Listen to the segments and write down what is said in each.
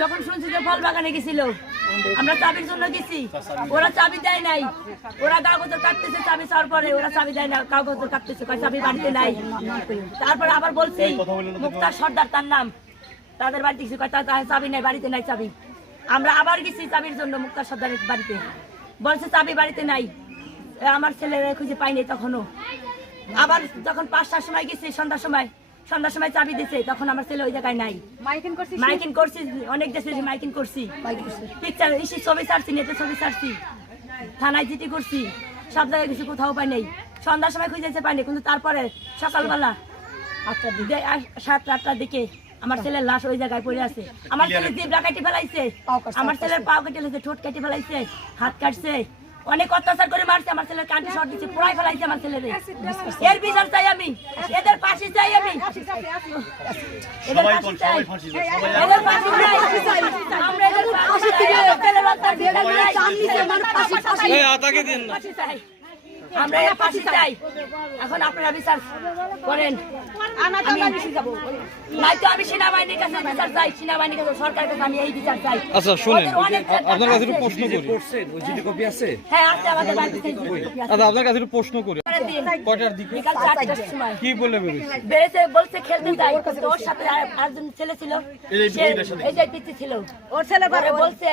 যখন শুনছি যে ফল বাগানে গেছিল, আমরা চাবির জন্য গেছি। ওরা চাবি দেয় নাই। ওরা কাগজ কাটতেছে, চাবি চাওয়ার পরে ওরা চাবি দেয় না কাগজ কাটতেছে, কয় চাবি বাড়িতে নাই। তারপরে আবার বলছি মুক্তার সর্দার তার নাম। তাদের বাড়িতে গেছি, কয় চাবি নাই, বাড়িতে নাই চাবি। আমরা আবার গেছি চাবির জন্য মুক্তার সর্দারের বাড়িতে। বলছে, চাবি বাড়িতে নাই। আমার ছেলেরা খুঁজে পাইনি তখনও। আবার যখন পাঁচটার সময় গেছি, সন্ধ্যার সময় সন্ধ্যার সময় চাবি দিছে তখন আমার ছেলে ওই জায়গায় নাই। মাইকিং করছিস মাইকিং করছি অনেক দেশে মাইকিং করছি। পিকচার ইসি ছবি ছাড়ছি নেটে ছবি ছাড়ছি। থানায় জিটি করছি সব জায়গায় কিছু কোথাও পাই নাই। সন্ধ্যার সময় খুঁজেছে পাইনি কিন্তু তারপরে সকালবেলা আটটার দিকে? সাতটা আটটার দিকে আমার ছেলের লাশ ওই জায়গায় পড়ে আছে। আমার ছেলে জিবরা কাটি ফেলাইছে। আমার ছেলের পাও কেটে ফেলাইছে ঠোঁট কেটে ফেলাইছে হাত কাটছে। অনেক অত্যাচার করে মারছে আমার ছেলের কান্টি শর্ট দিচ্ছে পুরাই ফেলাইছে আমার ছেলের এর বিচার চাই আমি এদের পাশে চাই আমি এদের কোন চাই এদের পাশে চাই আমরা এদের পাশে চাই ছেলের চাই। আমরা এর চাই এখন আপনারা বিচার করেন। আমি নাই তো আমি সেনাবাহিনীর কাছে বিচার চাই সেনাবাহিনীর কাছে সরকারের কাছে আমি এই বিচার চাই। আচ্ছা শুনেন ওদের অনেক আ- আপনার কাছে একটু প্রশ্ন করি। করছেন? ওই জিডি কপি আছে? হ্যাঁ আছে আমাদের বাড়িতে দাদা আপনার কাছে একটু প্রশ্ন করি। কয়টার দিকে? বিকাল চারটার সময়। কি বলে বেরোচ্ছে বলছে খেলতে যাই। ওর সাথে আরেকজন ছেলে ছিল। এই যে ওর ছেলে বলছে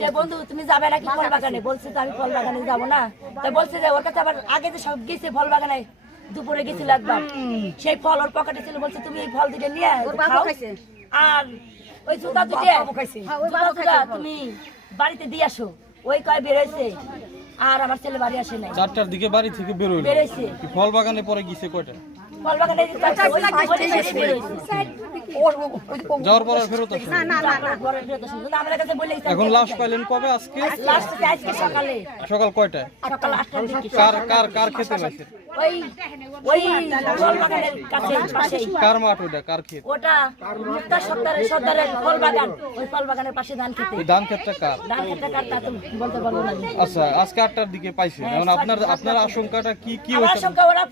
যে বন্ধু তুমি যাবে নাকি ফল বাগানে বলছে তো আমি ফল বাগানে যাব না। তো বলছে যে ওর কাছে আবার আগে যে সব গেছে ফল বাগানে দুপুরে গেছিল একবার। সেই ফল ওর পকেটে ছিল বলছে তুমি এই ফল দুটো নিয়ে খাও। আর ওই জুতা দুটো জুতা তুমি বাড়িতে দিয়ে আসো। ওই কয় বেরোইছে আর আমার ছেলে বাড়ি আসে নাই। চারটার দিকে বাড়ি থেকে বেরোইল বেরোইছে ফল বাগানে পরে গিয়েছে কয়টা? ফল বাগানে যাওয়ার পর ফেরত এখন লাশ পাইলেন কবে আজকে? সকাল কয়টায়? আটটার দিকে। কার কার কার খেতে পাইছে? ওই ওই ফল বাগানের কাছে পাশেই। কার মাঠ ওইটা কার ক্ষেত? ওটা সর্দারের সর্দারের ফল বাগান ওই ফল বাগানের পাশে ধান খেতে। ধান ক্ষেতটা কার? ধান খেতে কাটতা তো বলতে পারব না। আচ্ছা আজকে আটটার দিকে পাইছেন এখন আপনার আপনার আশঙ্কাটা কি কি সঙ্গে ওরা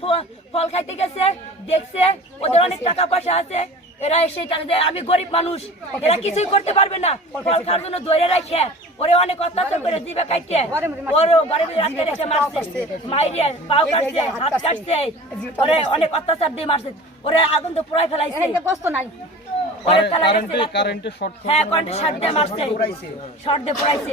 ফল খাইতে গেছে দেখছে ওদের অনেক টাকা পয়সা আছে। এরা এসে টাকা দেয় আমি গরিব মানুষ। এরা কিছুই করতে পারবে না। ফল খাওয়ার জন্য ধরে রাখে। ওরে অনেক অত্যাচার করে দিবে কাটতে ওর গরিব রাতে রেখে মারছে। মাইরে পাও কাটছে হাত কাটছে। ওরে অনেক অত্যাচার দিয়ে মারছে। ওরে আগুন তো পুরাই ফেলাইছে। কষ্ট নাই। ওরে ফেলাই কারেন্টে কারেন্টে শর্ট হ্যাঁ কন্টে শর্ট দিয়ে মারছে। শর্ট দিয়ে পুরাইছে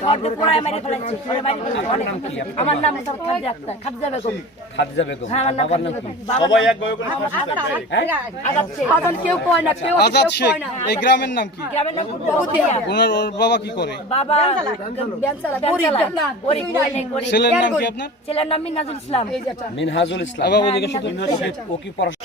শর্ট দিয়ে পুরাই মেরে ফেলাইছে ওরে মারি ফেলাইছে আমার নাম হচ্ছে খাদিজা আক্তার। খাদিজা বেগম। খাদিজা বেগম। হ্যাঁ আমার নাম বাবার নাম কি? সবাই নাম- একভাবে করে। আজাদ শেখ। আজাদ কেউ কয় না কেউ আজাদ শেখ। এই গ্রামের নাম কি? গ্রামের নাম বহুতিয়া। ওনার বাবা কি করে? বাবা বেনচালা গরিব গরিব গরিব। ছেলের নাম কি আপনার? ছেলের নাম মিনাজুল ইসলাম। মিনহাজুল ইসলাম। বাবা ওদিকে শুধু ও কি পড়াশোনা